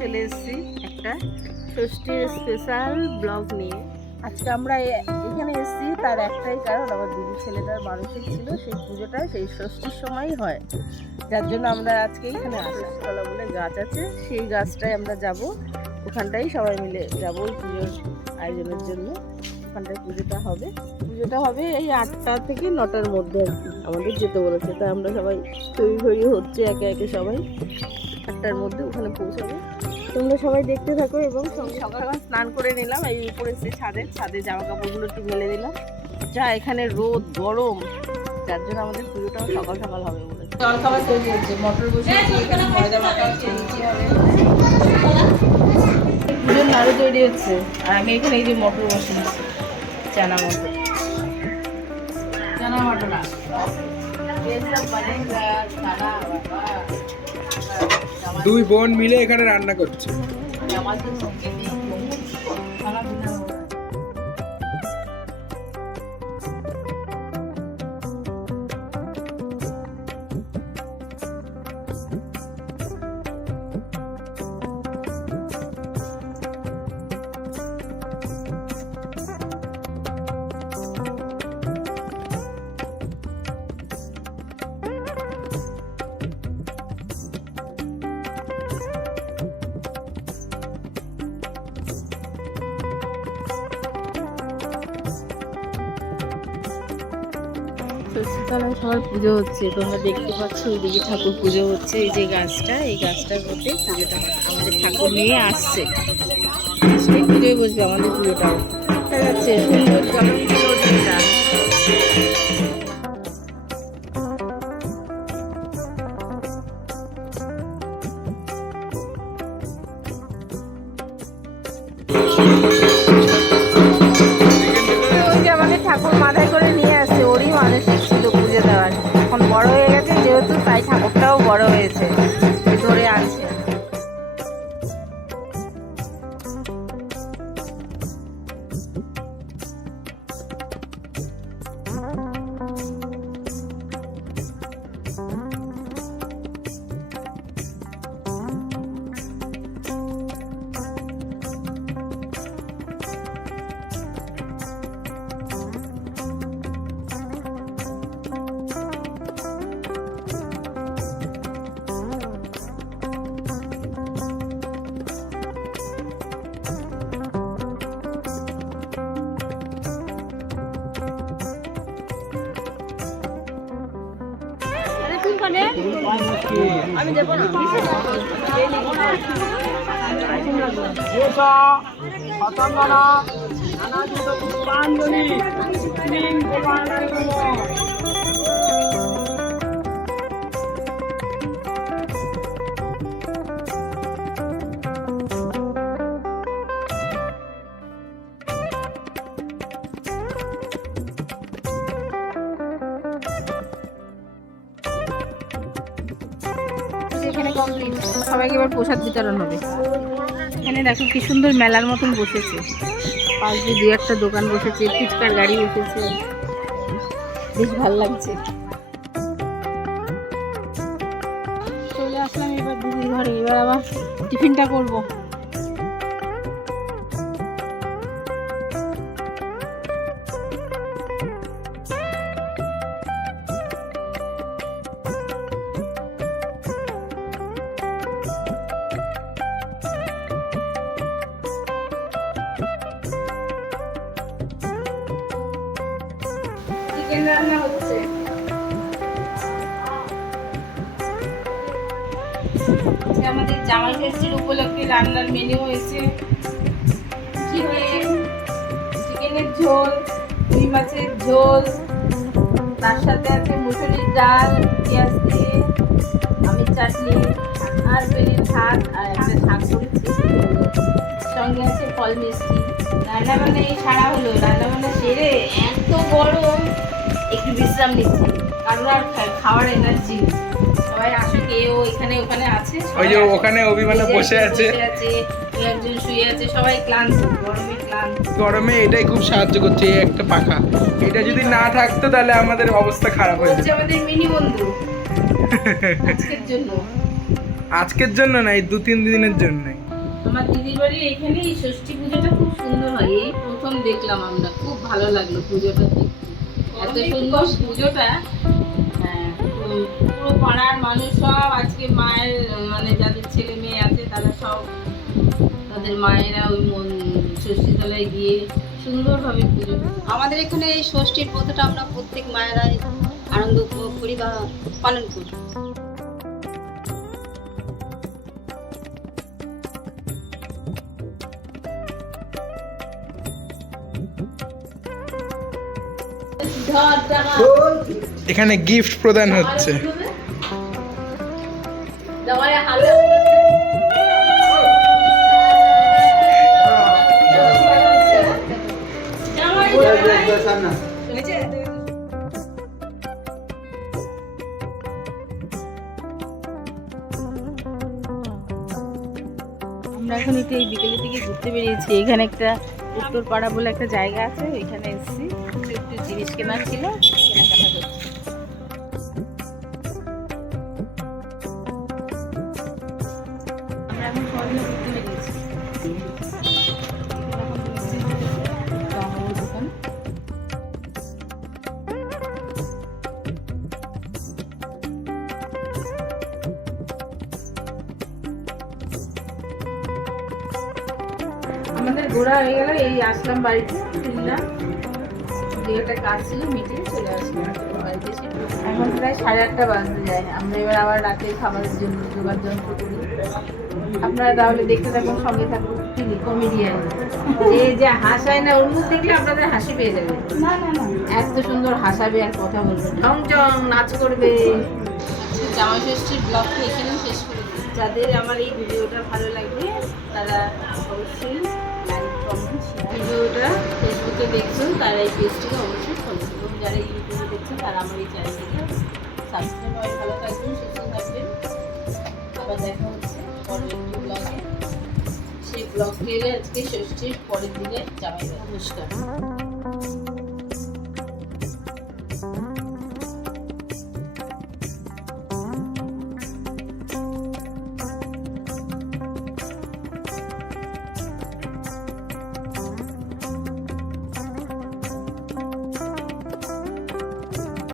চলে এসেছি একটা ষষ্ঠীর স্পেশাল ব্লগ নিয়ে। আজকে আমরা এখানে এসেছি তার একটাই কারণ, আমার দিদি ছেলেটার মানসিক ছিল, সেই পুজোটা সেই ষষ্ঠীর সময়ই হয়, যার জন্য আমরা আজকে এখানে ষষ্ঠীতলা বলে গাছ আছে, সেই গাছটায় আমরা যাব, ওখানটাই সবাই মিলে যাব ওই পুজোর আয়োজনের জন্য। ওখানটায় পুজোটা হবে এই 8টা থেকে 9টার মধ্যে আর কি আমাদের যেতে বলেছে। তাই আমরা সবাই তৈরি হচ্ছে একে একে, সবাই 8টার মধ্যে ওখানে পৌঁছাবো। তোমরা সবাই দেখতে থাকো। এবং সকাল স্নান করে নিলাম, এই উপরে এসে ছাদে জামা কাপড়গুলো একটু মেলে দিলাম। যা এখানে রোদ গরম, যার জন্য আমাদের পুজোটাও সকাল সকাল হবে বলে। জল খাবার তৈরি হচ্ছে, মটর বসিয়েছি, এখানে ময়দা মাখা হচ্ছে, লুচি হবে, পুজোর নাড়ু তৈরি হচ্ছে। আর আমি এখানে এই যে মটর বসিয়েছি, চানা মটর দুই বোন মিলে এখানে রান্না করছে। ষষ্ঠীতলায় সবার পুজো হচ্ছে, তোমরা দেখতে পাচ্ছ ওইদিকে ঠাকুর পুজো হচ্ছে। এই যে গাছটা, এই গাছটার মধ্যে পুজোটা আমাদের ঠাকুর নিয়ে আসছে, সেই পুজোয় বসবে আমাদের পুজোটাও। দেখা যাচ্ছে সুন্দর জলটা। আমাদের ঠাকুর মাথায় করে নিয়ে আসছে, ওরই মানসিক ছিল পুজো দেওয়ার। এখন বড় হয়ে গেছে যেহেতু, তাই ঠাকুরটাও বড় হয়েছে, ধরে আছে। আমি দেবো না, এখানে কমপ্লিট। সবাইকে এবার প্রসাদ বিতরণ হবে। এখানে দেখো কি সুন্দর মেলার মতন বসেছে, পাশ দিয়ে 2-1টা দোকান বসেছে, ফুচকার গাড়ি বসেছে, বেশ ভালো লাগছে। চলে আসলাম এবার দিদির ঘরে, এবার আবার টিফিনটা করবো। চিকেন রান্না হচ্ছে, আমাদের জামাই ষষ্ঠীর উপলক্ষে রান্নার মেনু হয়েছে। কি হয়েছে? চিকেনের ঝোল, রুই মাছের ঝোল, তার সাথে আছে মুসুরির ডাল, পেঁয়াজ দিয়ে আমের চাটনি, আর বেলের শাক, আর একটা শাক করেছি, সঙ্গে আছে ফল মিষ্টি। রান্নাবান্না এই সারা হলো, রান্নাবান্না সেরে এত গরম, একটু বিশ্রাম নিচ্ছি, কারণ আর খাওয়ার এনার্জি। সবাই আসে, কেউ এখানে ওখানে আছে, ওই যে ওখানে অভিমানে বসে আছে, একজন শুয়ে আছে, সবাই ক্লান্ত, গরমে ক্লান্ত। গরমে এটাই খুব সাহায্য করছে, এই একটা পাখা। এটা যদি না থাকতো তাহলে আমাদের অবস্থা খারাপ হয়ে যেত। আমাদের মিনি বন্ধু আজকের জন্য আজকের জন্য না, এই 2-3 দিনের জন্য। আমার দিদির বাড়ির এখানে এই ষষ্ঠী পুজোটা খুব সুন্দর হয়। এই প্রথম দেখলাম আমরা, খুব ভালো লাগলো পুজোটা দেখতে, এত সুন্দর পুজোটা। হ্যাঁ, পুরো পাড়ার মানুষ সব আজকে মায়ের মানে যাদের ছেলে মেয়ে আছে তারা সব তাদের মায়েরা ওই ষষ্ঠী তলায় গিয়ে সুন্দরভাবে পুজো করে। আমাদের এখানে এই ষষ্ঠীর ব্রতটা আমরা প্রত্যেক মায়েরাই আনন্দ উপভোগ করি বা পালন করি। এখানে গিফট প্রদান হচ্ছে। আমরা এখন একটু এই বিকেলের দিকে ঘুরতে বেরিয়েছি। এখানে একটা উত্তরপাড়া বলে একটা জায়গা আছে, ওইখানে এসেছি। একটু জিনিস কেনার ছিল, কেনাকাটা করছি। আমরা এখন সবাই মিলে ঘুরতে বেরিয়েছি। এখন ঢুকছি জামাকাপড়ের দোকান। আমাদের ঘোরা হয়ে গেল, এই আসলাম বাড়িতে, ফিরলাম, যে একটা কাজ ছিল মিটে চলে আসলাম বাড়িতে। এখন প্রায় 8:30 বাজতে যায়। আমরা এবার আবার রাতে খাবারের জন্য জোগাড় যন্ত্র করি। আপনারা তাহলে দেখতে থাকুন, সঙ্গে থাকুন। কমেডিয়ান যে হাসায় না, ওর মুখ দেখলে আপনাদের হাসি পেয়ে যাবে। না না না, এত সুন্দর হাসাবে আর কথা বলবে, ঢং চং নাচ করবে। জামা ষষ্ঠীর ব্লগটা এখানেই শেষ করে দিই। যাদের আমার এই ভিডিওটা ভালো লাগবে তারা অবশ্যই লাইক কমেন্ট শেয়ার। ভিডিওটা ফেসবুকে দেখছেন তারা এই পেজটিকে অবশ্যই ফলো করুন। যারা ইউটিউবে দেখছেন তারা আমার এই চ্যানেলটিকে সাবস্ক্রাইব করে ভালো থাকবেন, সুস্থ থাকবেন। আবার দেখা হচ্ছে পরের একটি ব্লগে। সেই ব্লগটি এলে আজকে ষষ্ঠীর পরের দিনে জামাই। নমস্কার।